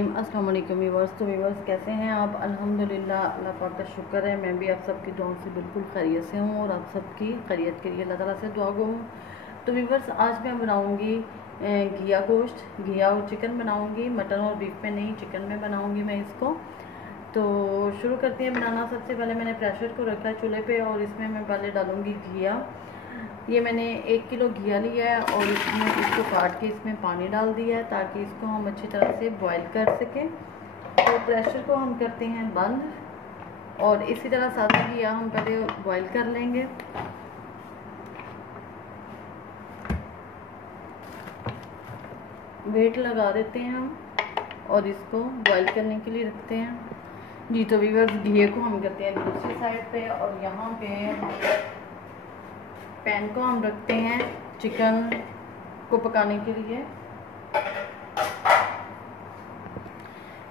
Time. अस्सलाम वालेकुम viewers. तो व्यूअर्स कैसे हैं आप? अल्हम्दुलिल्लाह, अल्लाह पाक का शुक्र है, मैं भी आप सबकी दुआओं से बिल्कुल खैरियत से हूँ और आप सबकी खैरियत के लिए अल्लाह ताला से दुआ गो हूँ। तो व्यूअर्स आज मैं बनाऊँगी घिया गोश्त, घिया और चिकन बनाऊँगी। मटन और बीफ में नहीं, चिकन में बनाऊँगी मैं इसको। तो शुरू करते हैं बनाना। सबसे पहले मैंने प्रेशर को रखा है चूल्हे पे और इसमें मैं पहले डालूँगी घिया। ये मैंने 1 किलो घिया लिया है और इसमें इसको काट के इसमें पानी डाल दिया है ताकि इसको हम अच्छी तरह से बॉईल कर सकें। तो प्रेशर को हम करते हैं बंद और इसी तरह सादा घिया हम पहले बॉईल कर लेंगे। वेट लगा देते हैं हम और इसको बॉईल करने के लिए रखते हैं जी। तो व्यूअर्स घिये को हम करते हैं दूसरी साइड पे और यहाँ पे पैन को हम रखते हैं चिकन को पकाने के लिए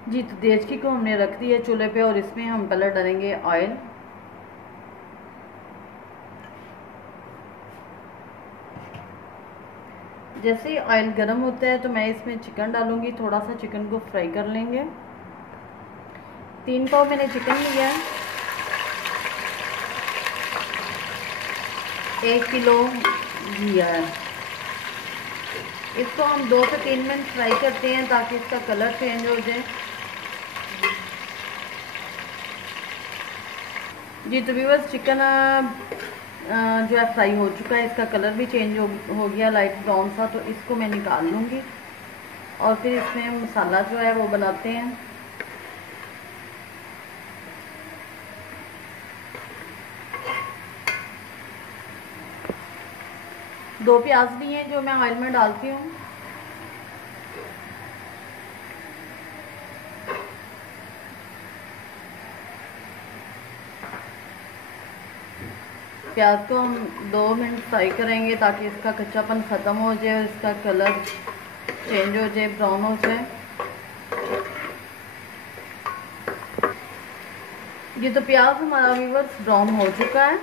जी। तो देचकी को हमने रख दी है चूल्हे पे और इसमें हम पहले डालेंगे ऑयल। जैसे ही ऑयल गर्म होता है तो मैं इसमें चिकन डालूंगी। थोड़ा सा चिकन को फ्राई कर लेंगे। 3 पाव मैंने चिकन लिया है, 1 किलो घिया है। इसको हम 2 से 3 मिनट फ्राई करते हैं ताकि इसका कलर चेंज हो जाए जी। तो व्यूअर्स चिकन जो है फ्राई हो चुका है, इसका कलर भी चेंज हो गया लाइट ब्राउन सा। तो इसको मैं निकाल लूँगी और फिर इसमें मसाला जो है वो बनाते हैं। दो प्याज भी हैं जो मैं ऑयल में डालती हूँ। प्याज को हम 2 मिनट फ्राई करेंगे ताकि इसका कच्चापन ख़त्म हो जाए और इसका कलर चेंज हो जाए, ब्राउन हो जाए। ये तो प्याज हमारा व्यूअर्स ब्राउन हो चुका है।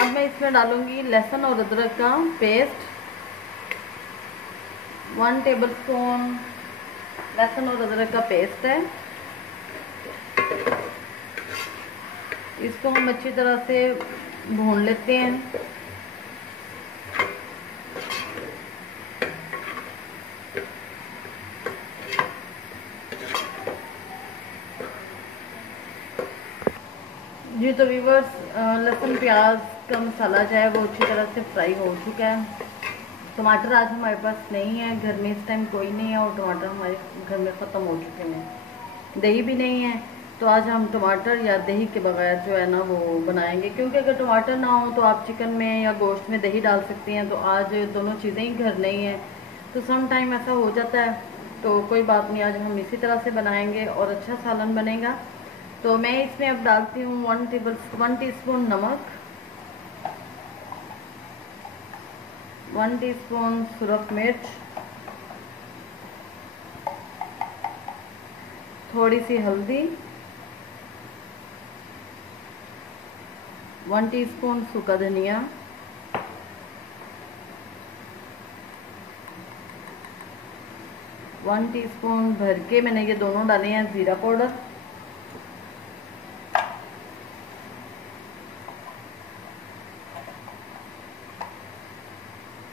अब मैं इसमें डालूंगी लहसुन और अदरक का पेस्ट। 1 टेबलस्पून लहसुन और अदरक का पेस्ट है। इसको हम अच्छी तरह से भून लेते हैं। जी तो व्यूअर्स लहसुन प्याज का मसाला जो है वो अच्छी तरह से फ्राई हो चुका है। टमाटर आज हमारे पास नहीं है, घर में इस टाइम कोई नहीं है और टमाटर हमारे घर में ख़त्म हो चुके हैं। दही भी नहीं है तो आज हम टमाटर या दही के बगैर जो है ना वो बनाएंगे, क्योंकि अगर टमाटर ना हो तो आप चिकन में या गोश्त में दही डाल सकती हैं। तो आज दोनों चीज़ें ही घर नहीं है तो सम टाइम ऐसा हो जाता है। तो कोई बात नहीं, आज हम इसी तरह से बनाएंगे और अच्छा सालन बनेगा। तो मैं इसमें अब डालती हूँ 1 टीस्पून नमक, 1 टीस्पून सुरख मिर्च, थोड़ी सी हल्दी, 1 टीस्पून सूखा धनिया, 1 टीस्पून भर के मैंने ये दोनों डाले हैं ज़ीरा पाउडर,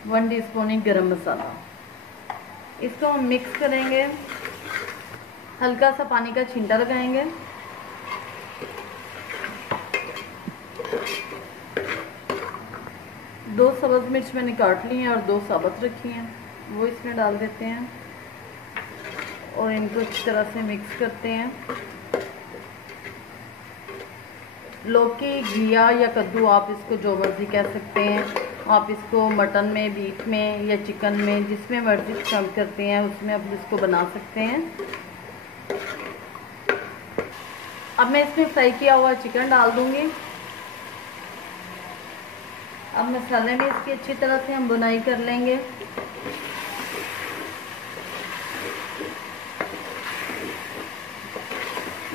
1 टीस्पून ही गरम मसाला। इसको हम मिक्स करेंगे, हल्का सा पानी का छींटा लगाएंगे। दो सब्ज़ मिर्च मैंने काट ली हैं और 2 साबुत रखी हैं, वो इसमें डाल देते हैं और इनको अच्छी तरह से मिक्स करते हैं। लौकी, घिया या कद्दू, आप इसको जो मर्ज़ी कह सकते हैं। आप इसको मटन में, बीफ में या चिकन में, जिसमें मर्ज़ी पसंद करते हैं उसमें आप इसको बना सकते हैं। अब मैं इसमें फ्राई किया हुआ चिकन डाल दूंगी। अब मसाले में इसकी अच्छी तरह से हम बुनाई कर लेंगे।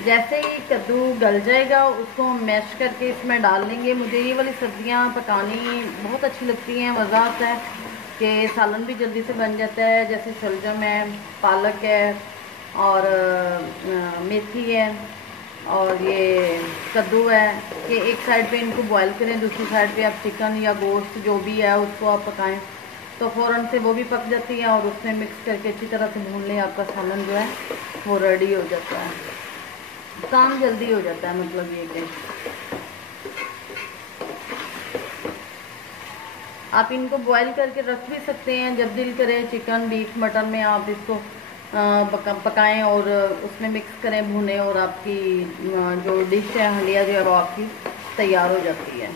जैसे ही कद्दू गल जाएगा उसको हम मैश करके इसमें डाल लेंगे। मुझे ये वाली सब्जियां पकानी बहुत अच्छी लगती हैं, मज़ा आता है कि सालन भी जल्दी से बन जाता है। जैसे शलजम है, पालक है, और मेथी है और ये कद्दू है कि एक साइड पे इनको बॉईल करें, दूसरी साइड पे आप चिकन या गोश्त जो भी है उसको आप पकाएं तो फ़ौरन से वो भी पक जाती है और उसमें मिक्स करके अच्छी तरह से भून लें, आपका सालन जो है वो रेडी हो जाता है। काम जल्दी हो जाता है, मतलब ये कि आप इनको बॉईल करके रख भी सकते हैं, जब दिल करे चिकन बीफ मटन में आप इसको पकाएं और उसमें मिक्स करें, भूनें और आपकी जो डिश है हंडिया जो है वो आपकी तैयार हो जाती है।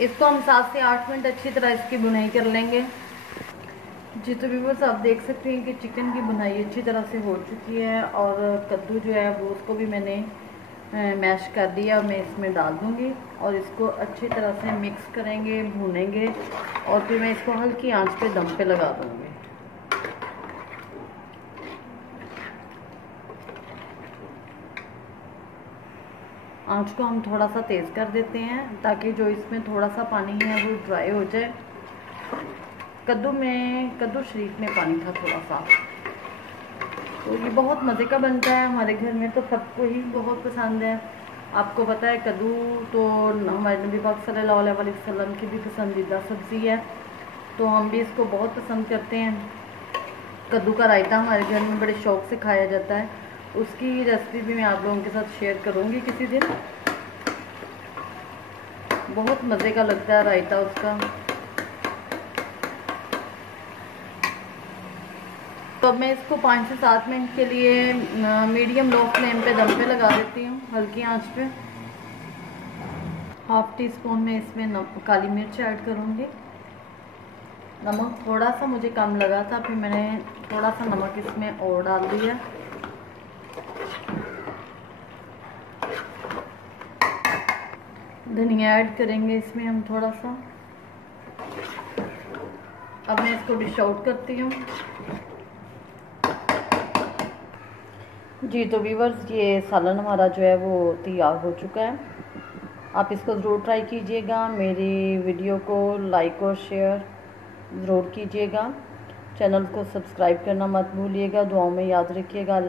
इसको हम 7 से 8 मिनट अच्छी तरह इसकी बुनाई कर लेंगे। जी तो व्यूअर्स आप देख सकते हैं कि चिकन की बुनाई अच्छी तरह से हो चुकी है और कद्दू जो है वो उसको भी मैंने मैश कर दिया और मैं इसमें डाल दूंगी और इसको अच्छी तरह से मिक्स करेंगे, भूनेंगे और फिर मैं इसको हल्की आंच पे दम पे लगा दूंगी। आंच को हम थोड़ा सा तेज़ कर देते हैं ताकि जो इसमें थोड़ा सा पानी है वो ड्राई हो जाए। कद्दू शरीफ में पानी था थोड़ा सा, तो ये बहुत मज़े का बनता है। हमारे घर में तो सबको ही बहुत पसंद है। आपको पता है कद्दू तो हमारे नबी पाक सल्लल्लाहु अलैहि वसल्लम की भी पसंदीदा सब्ज़ी है, तो हम भी इसको बहुत पसंद करते हैं। कद्दू का रायता हमारे घर में बड़े शौक़ से खाया जाता है, उसकी रेसिपी भी मैं आप लोगों के साथ शेयर करूँगी किसी दिन। बहुत मज़े का लगता है रायता उसका। तो अब मैं इसको 5 से 7 मिनट के लिए मीडियम लो फ्लेम पे दम पे लगा देती हूँ, हल्की आंच पे। हाफ टी स्पून में इसमें काली मिर्च ऐड करूँगी। नमक थोड़ा सा मुझे कम लगा था, फिर मैंने थोड़ा सा नमक इसमें और डाल दिया। धनिया ऐड करेंगे इसमें हम थोड़ा सा। अब मैं इसको डिश आउट करती हूँ। जी तो व्यूअर्स ये सालन हमारा जो है वो तैयार हो चुका है। आप इसको ज़रूर ट्राई कीजिएगा। मेरी वीडियो को लाइक और शेयर ज़रूर कीजिएगा। चैनल को सब्सक्राइब करना मत भूलिएगा। दुआओं में याद रखिएगा।